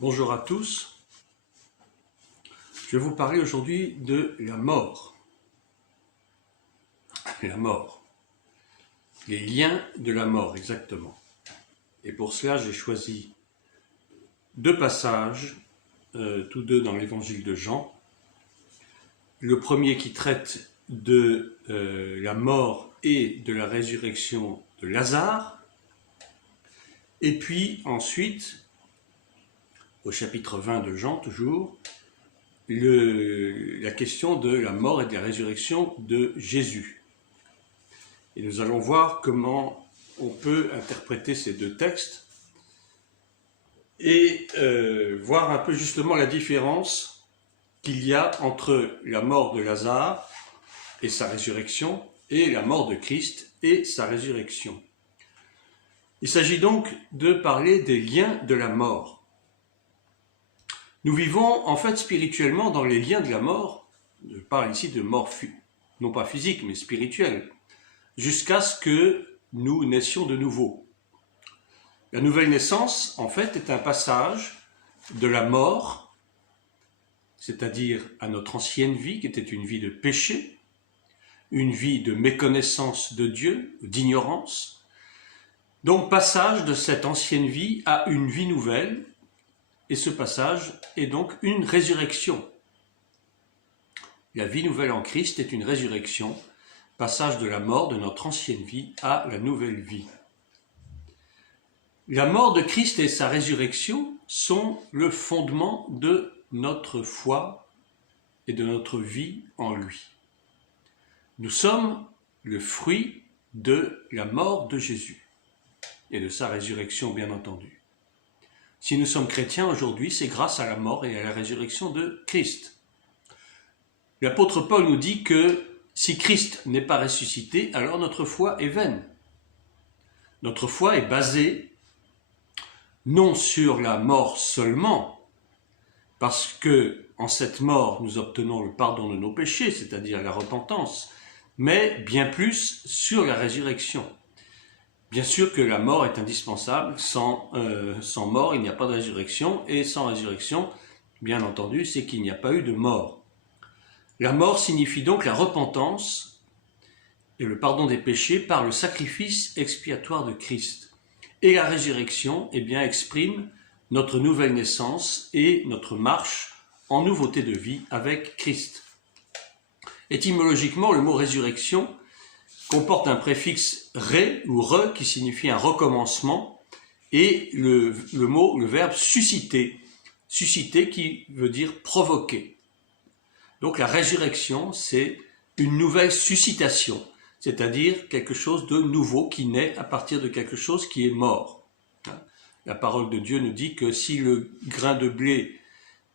Bonjour à tous. Je vais vous parler aujourd'hui de la mort. La mort. Les liens de la mort, exactement. Et pour cela, j'ai choisi deux passages, tous deux dans l'évangile de Jean. Le premier qui traite de la mort et de la résurrection de Lazare. Et puis ensuite, au chapitre 20 de Jean toujours, la question de la mort et de la résurrection de Jésus. Et nous allons voir comment on peut interpréter ces deux textes et voir un peu justement la différence qu'il y a entre la mort de Lazare et sa résurrection et la mort de Christ et sa résurrection. Il s'agit donc de parler des liens de la mort. Nous vivons en fait spirituellement dans les liens de la mort, je parle ici de mort non pas physique mais spirituelle, jusqu'à ce que nous naissions de nouveau. La nouvelle naissance en fait est un passage de la mort, c'est-à-dire à notre ancienne vie qui était une vie de péché, une vie de méconnaissance de Dieu, d'ignorance. Donc passage de cette ancienne vie à une vie nouvelle. Et ce passage est donc une résurrection. La vie nouvelle en Christ est une résurrection, passage de la mort de notre ancienne vie à la nouvelle vie. La mort de Christ et sa résurrection sont le fondement de notre foi et de notre vie en lui. Nous sommes le fruit de la mort de Jésus et de sa résurrection, bien entendu. Si nous sommes chrétiens aujourd'hui, c'est grâce à la mort et à la résurrection de Christ. L'apôtre Paul nous dit que si Christ n'est pas ressuscité, alors notre foi est vaine. Notre foi est basée non sur la mort seulement, parce que en cette mort nous obtenons le pardon de nos péchés, c'est-à-dire la repentance, mais bien plus sur la résurrection. Bien sûr que la mort est indispensable, sans mort il n'y a pas de résurrection, et sans résurrection, bien entendu, c'est qu'il n'y a pas eu de mort. La mort signifie donc la repentance et le pardon des péchés par le sacrifice expiatoire de Christ. Et la résurrection, exprime notre nouvelle naissance et notre marche en nouveauté de vie avec Christ. Étymologiquement, le mot résurrection comporte un préfixe ré ou re qui signifie un recommencement et le verbe susciter, susciter qui veut dire provoquer. Donc la résurrection, c'est une nouvelle suscitation, c'est-à-dire quelque chose de nouveau qui naît à partir de quelque chose qui est mort. La parole de Dieu nous dit que si le grain de blé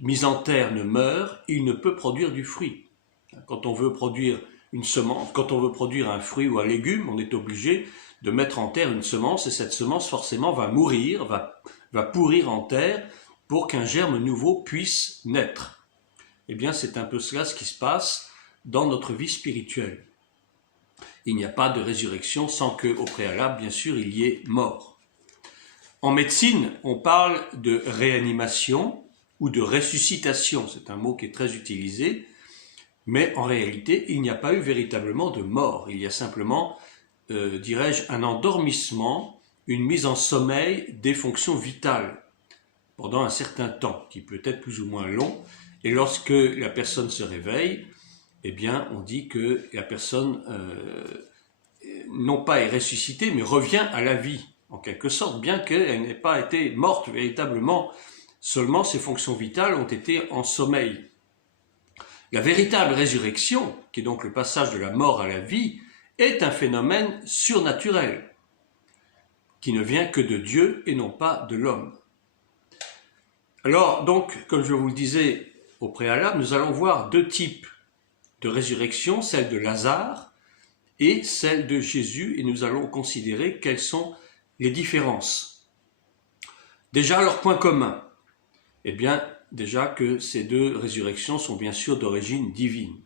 mis en terre ne meurt, il ne peut produire du fruit. Quand on veut produire une semence, quand on veut produire un fruit ou un légume, on est obligé de mettre en terre une semence et cette semence forcément va mourir, va pourrir en terre pour qu'un germe nouveau puisse naître. C'est un peu cela ce qui se passe dans notre vie spirituelle. Il n'y a pas de résurrection sans qu'au préalable, bien sûr, il y ait mort. En médecine, on parle de réanimation ou de ressuscitation, c'est un mot qui est très utilisé. Mais en réalité, il n'y a pas eu véritablement de mort. Il y a simplement, un endormissement, une mise en sommeil des fonctions vitales pendant un certain temps, qui peut être plus ou moins long. Et lorsque la personne se réveille, on dit que la personne, non pas est ressuscitée, mais revient à la vie, en quelque sorte, bien qu'elle n'ait pas été morte véritablement. Seulement, ses fonctions vitales ont été en sommeil. La véritable résurrection, qui est donc le passage de la mort à la vie, est un phénomène surnaturel, qui ne vient que de Dieu et non pas de l'homme. Alors, donc, comme je vous le disais au préalable, nous allons voir deux types de résurrection, celle de Lazare et celle de Jésus, et nous allons considérer quelles sont les différences. Déjà, leur point commun, déjà que ces deux résurrections sont bien sûr d'origine divine,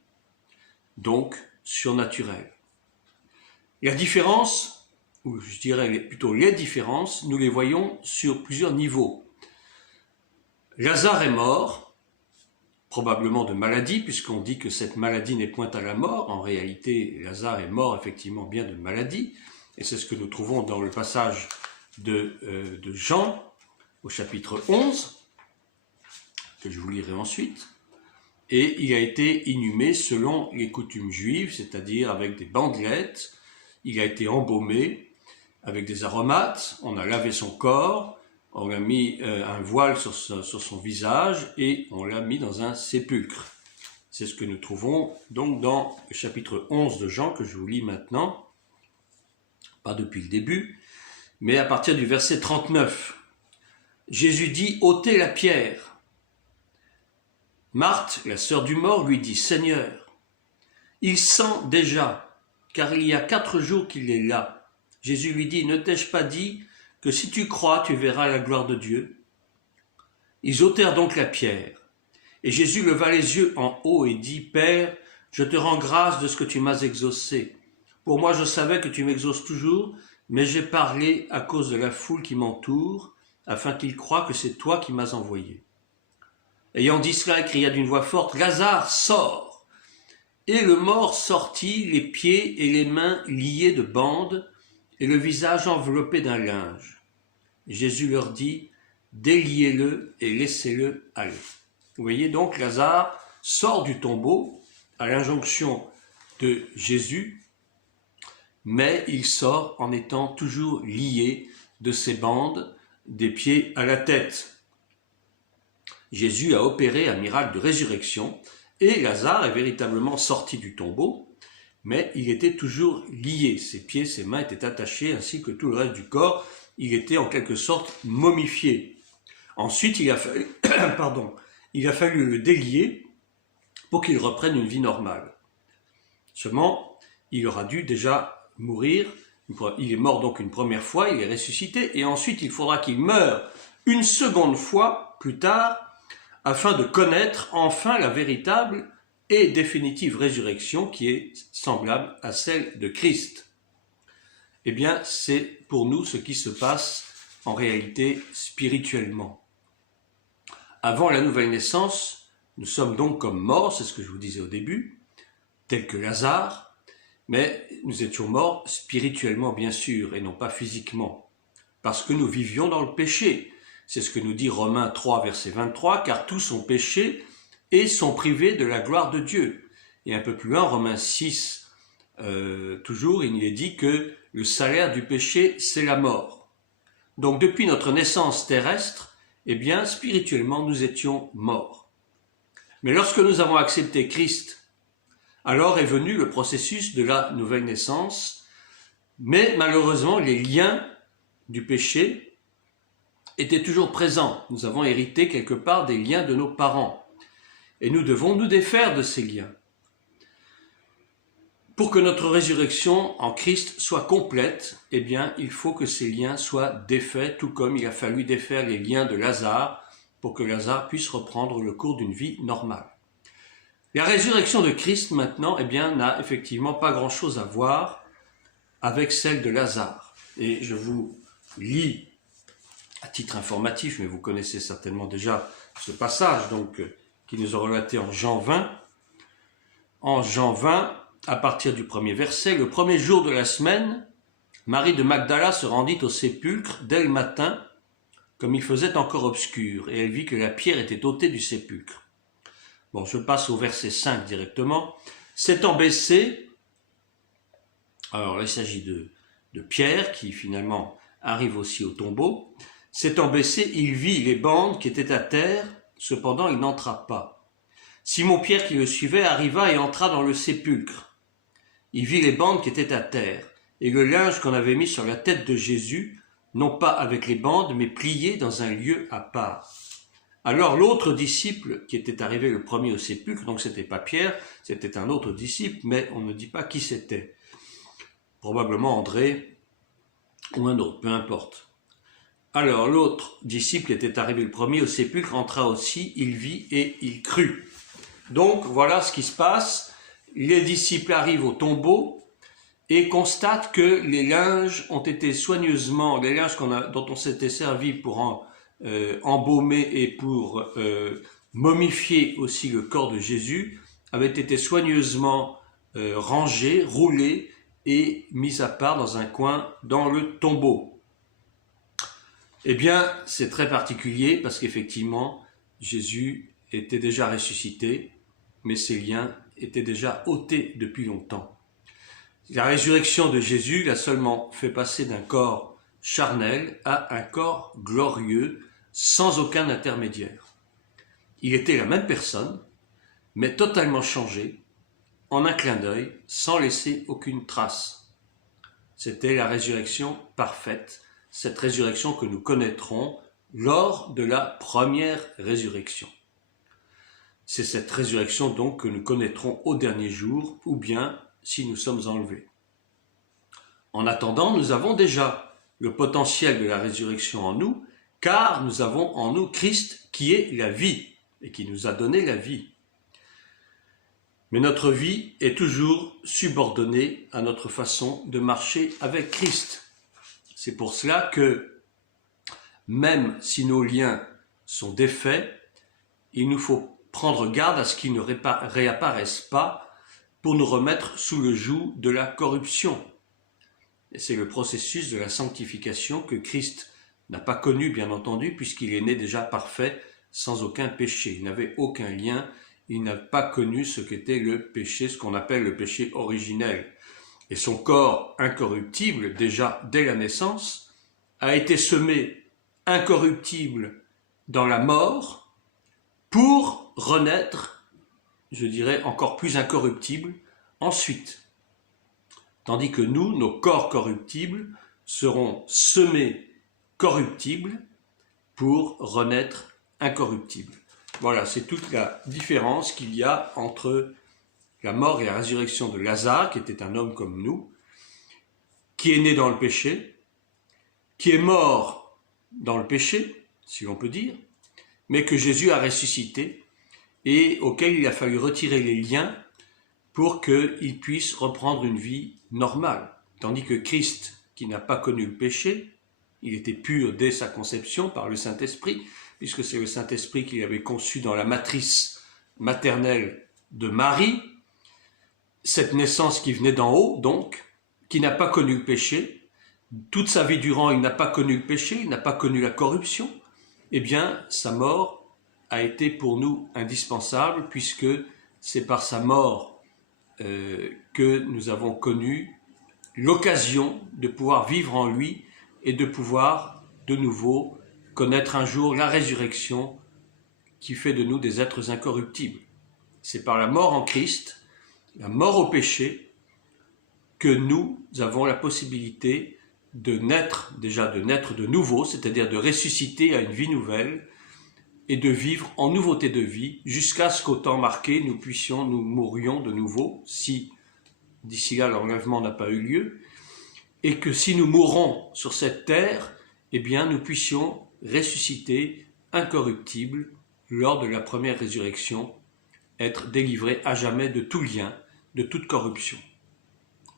donc surnaturelle. La différence, ou je dirais plutôt les différences, nous les voyons sur plusieurs niveaux. Lazare est mort, probablement de maladie, puisqu'on dit que cette maladie n'est point à la mort. En réalité, Lazare est mort effectivement bien de maladie, et c'est ce que nous trouvons dans le passage de Jean, au chapitre 11, que je vous lirai ensuite. Et il a été inhumé selon les coutumes juives, c'est-à-dire avec des bandelettes. Il a été embaumé avec des aromates, on a lavé son corps, on a mis un voile sur son visage et on l'a mis dans un sépulcre. C'est ce que nous trouvons donc dans le chapitre 11 de Jean, que je vous lis maintenant, pas depuis le début, mais à partir du verset 39. Jésus dit « ôtez la pierre ». Marthe, la sœur du mort, lui dit « Seigneur, il sent déjà, car il y a 4 jours qu'il est là. » Jésus lui dit « Ne t'ai-je pas dit que si tu crois, tu verras la gloire de Dieu ?» Ils ôtèrent donc la pierre. Et Jésus leva les yeux en haut et dit « Père, je te rends grâce de ce que tu m'as exaucé. Pour moi, je savais que tu m'exauces toujours, mais j'ai parlé à cause de la foule qui m'entoure, afin qu'ils croient que c'est toi qui m'as envoyé. » Ayant dit cela, il cria d'une voix forte « Lazare, sors !» Et le mort sortit, les pieds et les mains liés de bandes, et le visage enveloppé d'un linge. Jésus leur dit « Déliez-le et laissez-le aller. » Vous voyez donc, Lazare sort du tombeau à l'injonction de Jésus, mais il sort en étant toujours lié de ses bandes, des pieds à la tête. Jésus a opéré un miracle de résurrection et Lazare est véritablement sorti du tombeau, mais il était toujours lié. Ses pieds, ses mains étaient attachés ainsi que tout le reste du corps. Il était en quelque sorte momifié. Ensuite, il a fallu le délier pour qu'il reprenne une vie normale. Seulement, il aura dû déjà mourir. Il est mort donc une première fois, il est ressuscité, et ensuite il faudra qu'il meure une seconde fois plus tard, afin de connaître enfin la véritable et définitive résurrection qui est semblable à celle de Christ. Eh bien, c'est pour nous ce qui se passe en réalité spirituellement. Avant la nouvelle naissance, nous sommes donc comme morts, c'est ce que je vous disais au début, tels que Lazare, mais nous étions morts spirituellement bien sûr et non pas physiquement, parce que nous vivions dans le péché. C'est ce que nous dit Romains 3, verset 23, car tous ont péché et sont privés de la gloire de Dieu. Et un peu plus loin, Romains 6, toujours, il est dit que le salaire du péché, c'est la mort. Donc depuis notre naissance terrestre, eh bien, spirituellement, nous étions morts. Mais lorsque nous avons accepté Christ, alors est venu le processus de la nouvelle naissance, mais malheureusement, les liens du péché étaient toujours présents. Nous avons hérité quelque part des liens de nos parents. Et nous devons nous défaire de ces liens. Pour que notre résurrection en Christ soit complète, eh bien, il faut que ces liens soient défaits, tout comme il a fallu défaire les liens de Lazare pour que Lazare puisse reprendre le cours d'une vie normale. La résurrection de Christ, maintenant, eh bien, n'a effectivement pas grand-chose à voir avec celle de Lazare. Et je vous lis à titre informatif, mais vous connaissez certainement déjà ce passage, donc, qui nous est relaté en Jean 20. En Jean 20, à partir du premier verset, le premier jour de la semaine, Marie de Magdala se rendit au sépulcre dès le matin, comme il faisait encore obscur, et elle vit que la pierre était ôtée du sépulcre. Bon, je passe au verset 5 directement. S'étant baissé, alors là il s'agit de Pierre, qui finalement arrive aussi au tombeau. S'étant baissé, il vit les bandes qui étaient à terre, cependant il n'entra pas. Simon-Pierre qui le suivait arriva et entra dans le sépulcre. Il vit les bandes qui étaient à terre, et le linge qu'on avait mis sur la tête de Jésus, non pas avec les bandes, mais plié dans un lieu à part. Alors l'autre disciple qui était arrivé le premier au sépulcre, donc c'était pas Pierre, c'était un autre disciple, mais on ne dit pas qui c'était. Probablement André ou un autre, peu importe. Alors l'autre disciple qui était arrivé le premier au sépulcre entra aussi, il vit et il crut. Donc voilà ce qui se passe. Les disciples arrivent au tombeau et constatent que les linges ont été soigneusement, les linges dont on s'était servi pour embaumer et pour momifier aussi le corps de Jésus avait été soigneusement rangé, roulé et mis à part dans un coin dans le tombeau. Eh bien, c'est très particulier parce qu'effectivement, Jésus était déjà ressuscité, mais ses liens étaient déjà ôtés depuis longtemps. La résurrection de Jésus l'a seulement fait passer d'un corps charnel à un corps glorieux, sans aucun intermédiaire. Il était la même personne, mais totalement changé, en un clin d'œil, sans laisser aucune trace. C'était la résurrection parfaite, cette résurrection que nous connaîtrons lors de la première résurrection. C'est cette résurrection donc que nous connaîtrons au dernier jour, ou bien si nous sommes enlevés. En attendant, nous avons déjà le potentiel de la résurrection en nous, car nous avons en nous Christ qui est la vie et qui nous a donné la vie. Mais notre vie est toujours subordonnée à notre façon de marcher avec Christ. C'est pour cela que, même si nos liens sont défaits, il nous faut prendre garde à ce qu'ils ne réapparaissent pas pour nous remettre sous le joug de la corruption. Et c'est le processus de la sanctification que Christ n'a pas connu, bien entendu, puisqu'il est né déjà parfait, sans aucun péché. Il n'avait aucun lien, il n'a pas connu ce qu'était le péché, ce qu'on appelle le péché originel. Et son corps incorruptible, déjà dès la naissance, a été semé incorruptible dans la mort pour renaître, je dirais, encore plus incorruptible ensuite. Tandis que nous, nos corps corruptibles, seront semés corruptibles pour renaître incorruptibles. Voilà, c'est toute la différence qu'il y a entre la mort et la résurrection de Lazare, qui était un homme comme nous, qui est né dans le péché, qui est mort dans le péché, si l'on peut dire, mais que Jésus a ressuscité et auquel il a fallu retirer les liens pour qu'il puisse reprendre une vie normale. Tandis que Christ, qui n'a pas connu le péché, il était pur dès sa conception par le Saint-Esprit, puisque c'est le Saint-Esprit qui l'avait conçu dans la matrice maternelle de Marie, cette naissance qui venait d'en haut, donc, qui n'a pas connu le péché, toute sa vie durant, il n'a pas connu le péché, il n'a pas connu la corruption, eh bien, sa mort a été pour nous indispensable, puisque c'est par sa mort que nous avons connu l'occasion de pouvoir vivre en lui et de pouvoir de nouveau connaître un jour la résurrection qui fait de nous des êtres incorruptibles. C'est par la mort en Christ, la mort au péché, que nous avons la possibilité de naître, déjà de naître de nouveau, c'est-à-dire de ressusciter à une vie nouvelle et de vivre en nouveauté de vie jusqu'à ce qu'au temps marqué, nous mourions de nouveau, si d'ici là l'enlèvement n'a pas eu lieu, et que si nous mourons sur cette terre, eh bien nous puissions ressusciter incorruptibles lors de la première résurrection, être délivrés à jamais de tout lien, de toute corruption.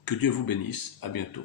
Que Dieu vous bénisse, à bientôt.